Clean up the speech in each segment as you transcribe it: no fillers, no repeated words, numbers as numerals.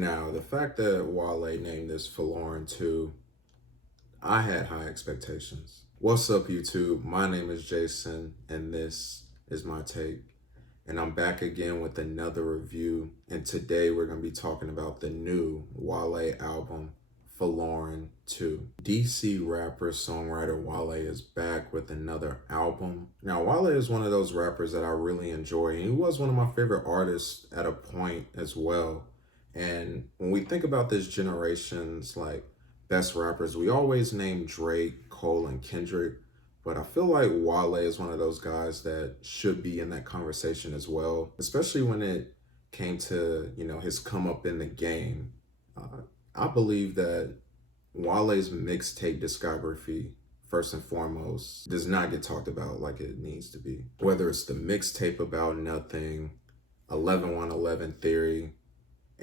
Now, the fact that Wale named this Folarin 2, I had high expectations. What's up, YouTube? My name is Jason, and this is my take. And I'm back again with another review. And today we're going to be talking about the new Wale album, Folarin 2. DC rapper, songwriter Wale is back with another album. Now, Wale is one of those rappers that I really enjoy. And he was one of my favorite artists at a point as well. And when we think about this generation's like best rappers, we always name Drake, Cole, and Kendrick. But I feel like Wale is one of those guys that should be in that conversation as well, especially when it came to, his come up in the game. I believe that Wale's mixtape discography, first and foremost, does not get talked about like it needs to be. Whether it's the mixtape About Nothing, 11-1-11 Theory,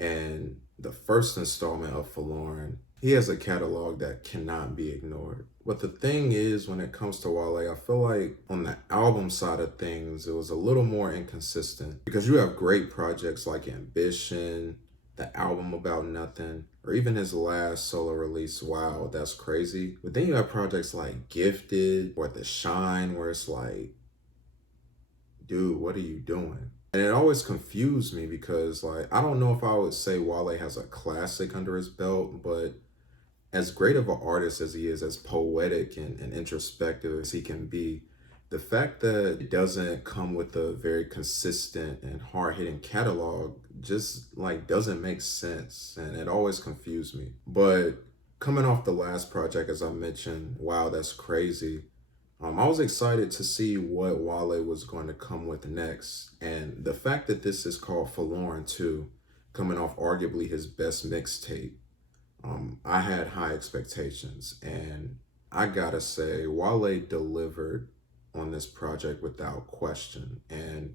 and the first installment of Folarin, he has a catalog that cannot be ignored. But the thing is, when it comes to Wale, I feel like on the album side of things, it was a little more inconsistent because you have great projects like Ambition, the album About Nothing, or even his last solo release, Wow, That's Crazy. But then you have projects like Gifted or The Shine, where it's like, dude, what are you doing? And it always confused me because, like, I don't know if I would say Wale has a classic under his belt, but as great of an artist as he is, as poetic and introspective as he can be, the fact that it doesn't come with a very consistent and hard-hitting catalog just, like, doesn't make sense, and it always confused me. But coming off the last project, as I mentioned, Wow, That's Crazy, I was excited to see what Wale was going to come with next. And the fact that this is called Folarin 2, coming off arguably his best mixtape, I had high expectations. And I gotta say, Wale delivered on this project without question. And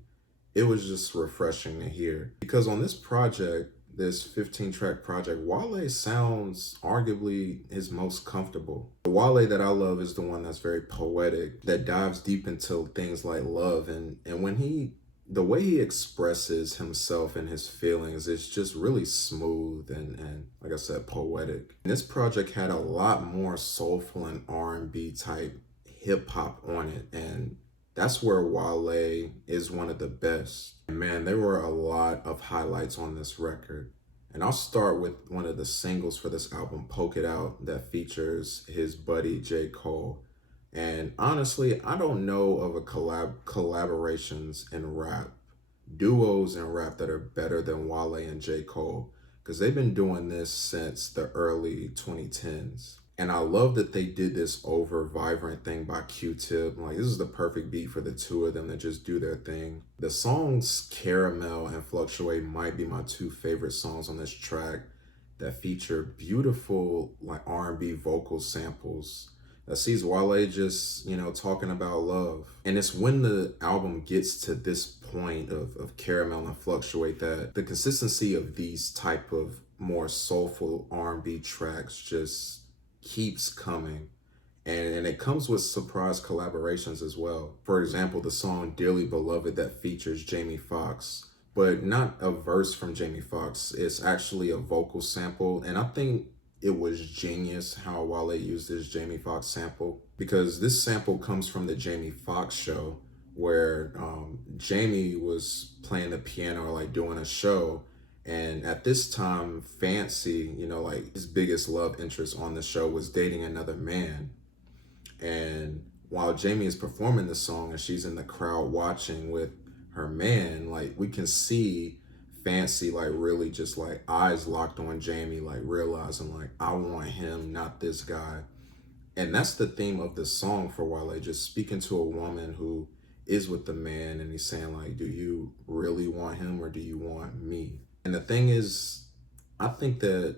it was just refreshing to hear. Because on this project, this 15-track project, Wale sounds arguably his most comfortable. The Wale that I love is the one that's very poetic, that dives deep into things like love. And when the way he expresses himself and his feelings is just really smooth and like I said, poetic. And this project had a lot more soulful and R&B type hip hop on it. And that's where Wale is one of the best. Man, there were a lot of highlights on this record. And I'll start with one of the singles for this album, Poke It Out, that features his buddy J. Cole. And honestly, I don't know of a collaborations in rap, duos in rap that are better than Wale and J. Cole, because they've been doing this since the early 2010s. And I love that they did this over Vibrant thing by Q-Tip. Like, this is the perfect beat for the two of them to just do their thing. The songs Caramel and Fluctuate might be my two favorite songs on this track that feature beautiful like R&B vocal samples that sees Wale just, talking about love. And it's when the album gets to this point of Caramel and Fluctuate that the consistency of these type of more soulful R&B tracks just keeps coming, and it comes with surprise collaborations as well. For example, the song Dearly Beloved that features Jamie Foxx, but not a verse from Jamie Foxx. It's actually a vocal sample, and I think it was genius how Wale used this Jamie Foxx sample, because this sample comes from the Jamie Foxx show where Jamie was playing the piano or like doing a show. And at this time, Fancy, like his biggest love interest on the show, was dating another man. And while Jamie is performing the song and she's in the crowd watching with her man, like we can see Fancy like really just like eyes locked on Jamie, like realizing like, I want him, not this guy. And that's the theme of the song for Wale, just speaking to a woman who is with the man, and he's saying like, do you really want him or do you want me? And the thing is, I think that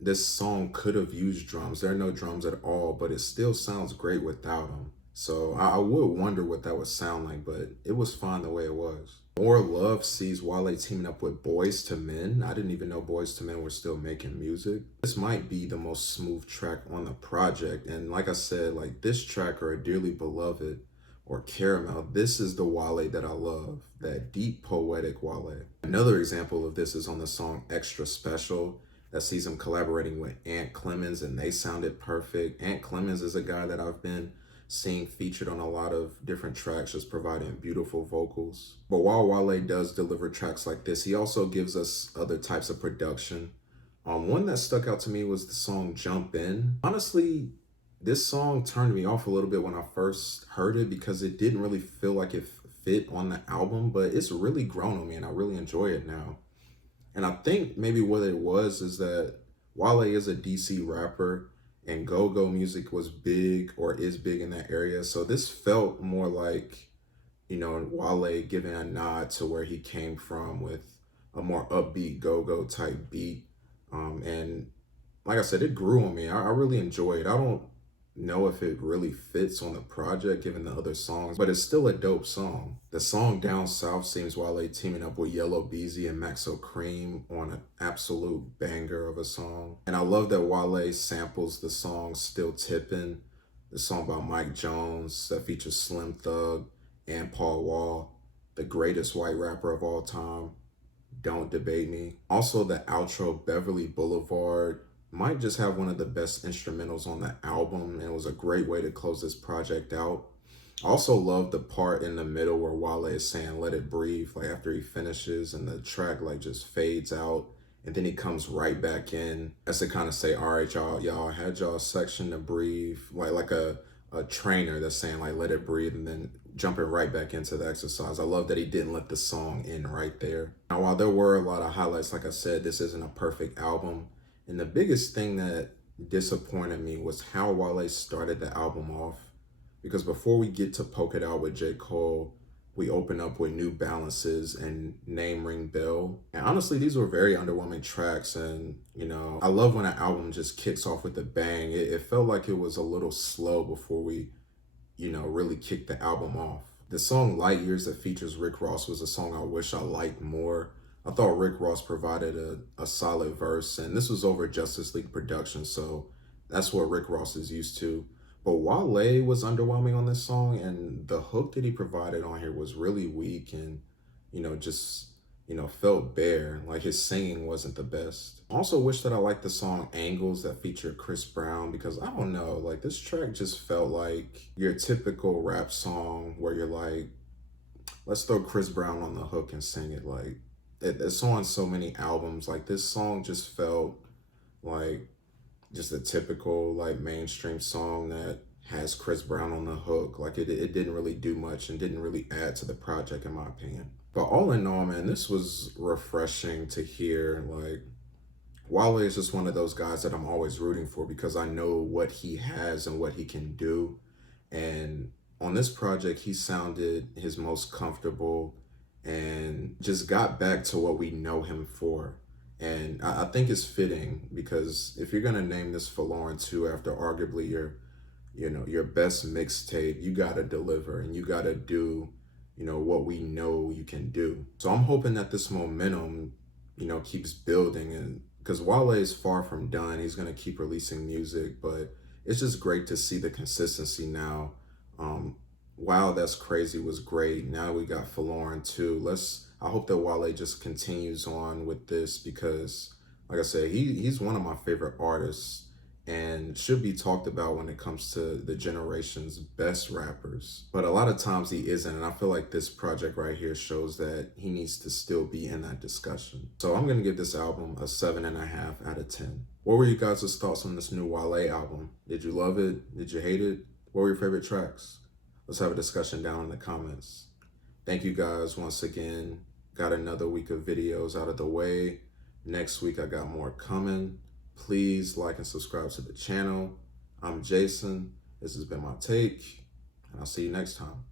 this song could have used drums. There are no drums at all, but it still sounds great without them. So I would wonder what that would sound like, but it was fine the way it was. More Love sees Wale teaming up with Boyz II Men. I didn't even know Boyz II Men were still making music. This might be the most smooth track on the project. And like I said, like this track or Dearly Beloved or Caramel, this is the Wale that I love, that deep poetic Wale. Another example of this is on the song Extra Special. that sees him collaborating with Clemons, and they sounded perfect. Clemons is a guy that I've been seeing featured on a lot of different tracks, just providing beautiful vocals. But while Wale does deliver tracks like this, he also gives us other types of production. One that stuck out to me was the song Jump In. Honestly, this song turned me off a little bit when I first heard it because it didn't really feel like it fit on the album, but it's really grown on me and I really enjoy it now. And I think maybe what it was is that Wale is a DC rapper and go-go music was big or is big in that area. So this felt more like, Wale giving a nod to where he came from with a more upbeat go-go type beat. And like I said, it grew on me. I really enjoy it. I don't know if it really fits on the project given the other songs, but it's still a dope song. The song Down South seems Wale teaming up with Yella, Beezy, and Maxo Kream on an absolute banger of a song. And I love that Wale samples the song Still Tippin', the song by Mike Jones that features Slim Thug and Paul Wall, the greatest white rapper of all time. Don't Debate Me. Also the outro Beverly Blvd might just have one of the best instrumentals on the album, and it was a great way to close this project out. I also love the part in the middle where Wale is saying let it breathe, like after he finishes and the track like just fades out and then he comes right back in. That's to kind of say, all right, y'all had y'all section to breathe, like a trainer that's saying like let it breathe and then jumping right back into the exercise. I love that he didn't let the song end right there. Now, while there were a lot of highlights, like I said, this isn't a perfect album. And the biggest thing that disappointed me was how Wale started the album off. Because before we get to Poke It Out with J. Cole, we open up with New Balances and Name Ring Bell. And honestly, these were very underwhelming tracks. And, I love when an album just kicks off with a bang. It felt like it was a little slow before we, really kicked the album off. The song Light Years that features Rick Ross was a song I wish I liked more. I thought Rick Ross provided a solid verse, and this was over Justice League production, so that's what Rick Ross is used to. But Wale was underwhelming on this song, and the hook that he provided on here was really weak and, felt bare. Like his singing wasn't the best. I also wish that I liked the song Angles that featured Chris Brown because I don't know, like this track just felt like your typical rap song where you're like, let's throw Chris Brown on the hook and sing it. Like, it's on so many albums. Like this song just felt like just a typical like mainstream song that has Chris Brown on the hook. Like it didn't really do much and didn't really add to the project in my opinion. But all in all, man, this was refreshing to hear. Like Wale is just one of those guys that I'm always rooting for because I know what he has and what he can do. And on this project, he sounded his most comfortable and just got back to what we know him for. And I think it's fitting because if you're gonna name this Folarin 2 after arguably your best mixtape, you gotta deliver and you gotta do, what we know you can do. So I'm hoping that this momentum, keeps building, and because Wale is far from done, he's gonna keep releasing music, but it's just great to see the consistency now. Wow, That's Crazy was great. Now we got Folarin 2. I hope that Wale just continues on with this because, like I said, he's one of my favorite artists and should be talked about when it comes to the generation's best rappers. But a lot of times he isn't, and I feel like this project right here shows that he needs to still be in that discussion. So I'm gonna give this album a 7.5 out of 10. What were you guys' thoughts on this new Wale album? Did you love it? Did you hate it? What were your favorite tracks? Let's have a discussion down in the comments. Thank you guys once again. Got another week of videos out of the way. Next week I got more coming. Please like and subscribe to the channel. I'm Jason. This has been my take, and I'll see you next time.